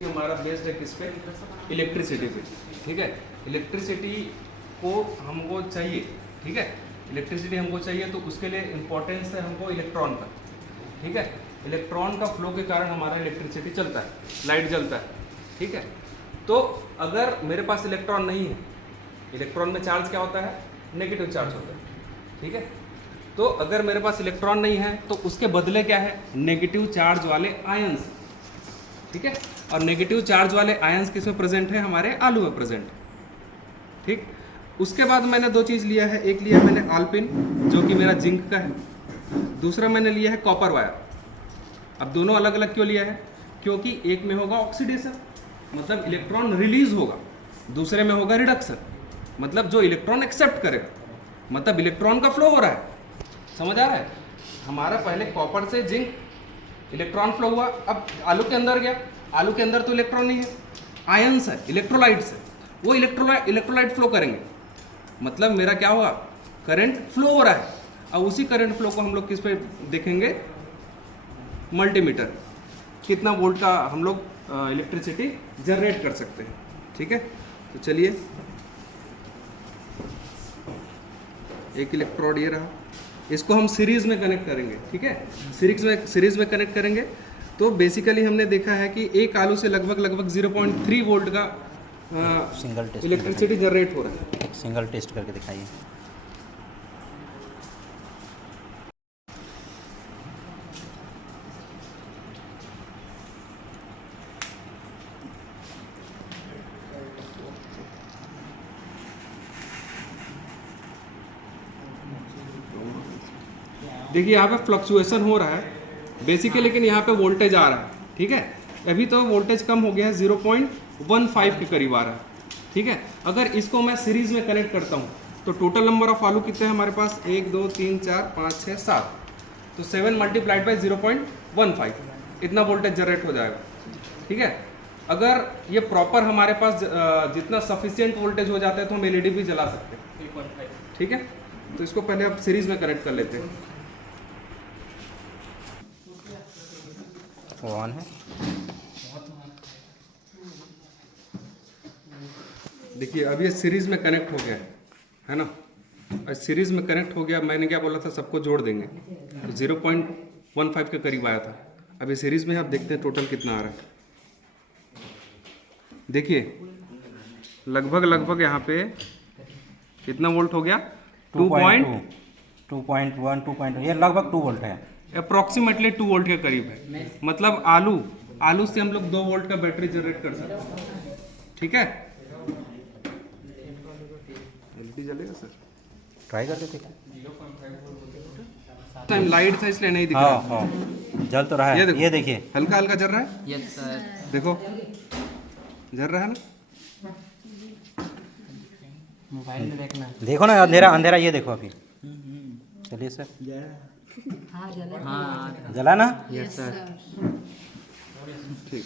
हमारा बेस्ड है किस पे, इलेक्ट्रिसिटी पे। ठीक है, इलेक्ट्रिसिटी को हमको चाहिए। ठीक है, इलेक्ट्रिसिटी हमको चाहिए तो उसके लिए इम्पोर्टेंस है हमको इलेक्ट्रॉन का। ठीक है, इलेक्ट्रॉन का फ्लो के कारण हमारा इलेक्ट्रिसिटी चलता है, लाइट जलता है। ठीक है, तो अगर मेरे पास इलेक्ट्रॉन नहीं है, इलेक्ट्रॉन में चार्ज क्या होता है, नेगेटिव चार्ज होता है। ठीक है, तो अगर मेरे पास इलेक्ट्रॉन नहीं है तो उसके बदले क्या है, नेगेटिव चार्ज वाले आयंस। ठीक है, और नेगेटिव चार्ज वाले आयंस किस में प्रेजेंट है, हमारे आलू में प्रेजेंट। ठीक, उसके बाद मैंने दो चीज़ लिया है, एक लिया मैंने आलपिन जो कि मेरा जिंक का है, दूसरा मैंने लिया है कॉपर वायर। अब दोनों अलग अलग क्यों लिया है, क्योंकि एक में होगा ऑक्सीडेशन मतलब इलेक्ट्रॉन रिलीज होगा, दूसरे में होगा रिडक्शन मतलब जो इलेक्ट्रॉन एक्सेप्ट करेगा, मतलब इलेक्ट्रॉन का फ्लो हो रहा है। समझ आ रहा है, हमारा पहले कॉपर से जिंक इलेक्ट्रॉन फ्लो हुआ, अब आलू के अंदर गया, आलू के अंदर तो इलेक्ट्रॉन नहीं है, आयंस है, इलेक्ट्रोलाइट्स है, वो इलेक्ट्रोलाइट फ्लो करेंगे, मतलब मेरा क्या हुआ, करंट फ्लो हो रहा है। अब उसी करंट फ्लो को हम लोग किस पे देखेंगे, मल्टीमीटर, कितना वोल्ट का हम लोग इलेक्ट्रिसिटी जनरेट कर सकते हैं। ठीक है, तो चलिए, एक इलेक्ट्रोड ये रहा, इसको हम सीरीज में कनेक्ट करेंगे। ठीक है, सीरीज में कनेक्ट करेंगे तो बेसिकली हमने देखा है कि एक आलू से लगभग 0.3 वोल्ट का सिंगल टेस्ट इलेक्ट्रिसिटी जनरेट हो रहा है। एक सिंगल टेस्ट करके दिखाइए। देखिए यहाँ पे फ्लक्चुएशन हो रहा है बेसिकली, लेकिन यहाँ पे वोल्टेज आ रहा है। ठीक है, अभी तो वोल्टेज कम हो गया है, 0.15 के करीब आ रहा है। ठीक है, अगर इसको मैं सीरीज में कनेक्ट करता हूँ तो टोटल नंबर ऑफ आलू कितने हैं हमारे पास, 1 2 3 4 5 6 7, तो 7 मल्टीप्लाइड बाई 0.15 इतना वोल्टेज जनरेट हो जाएगा। ठीक है, अगर ये प्रॉपर हमारे पास जितना सफिशियंट वोल्टेज हो जाता है तो हम एलईडी भी जला सकते हैं। ठीक है, तो इसको पहले आप सीरीज में कनेक्ट कर लेते हैं। ऑन है, देखिए अब ये सीरीज में कनेक्ट हो गया है ना, और सीरीज में कनेक्ट हो गया, मैंने क्या बोला था, सबको जोड़ देंगे, तो 0.15 के करीब आया था। अब ये सीरीज में आप देखते हैं टोटल कितना आ रहा है। देखिए लगभग यहाँ पे कितना वोल्ट हो गया, 2.1 2.2, ये लगभग 2 वोल्ट है, अप्रॉक्सीमेटली 2 वोल्ट के करीब है। मतलब आलू से हम लोग 2 वोल्ट का बैटरी जनरेट कर सकते हैं। ठीक है, एलईडी जलेगा सर, ट्राई करके देखो। टाइम लाइट था इसलिए नहीं दिख रहा। हाँ जल तो रहा है, ये देखिए हल्का हल्का जल रहा है। यस सर, देखो जल रहा है ना, मोबाइल में देखना। देखो ना, अंधेरा अंधेरा, ये देखो अभी। चलिए सर, हाँ जला ना। यस सर, ठीक।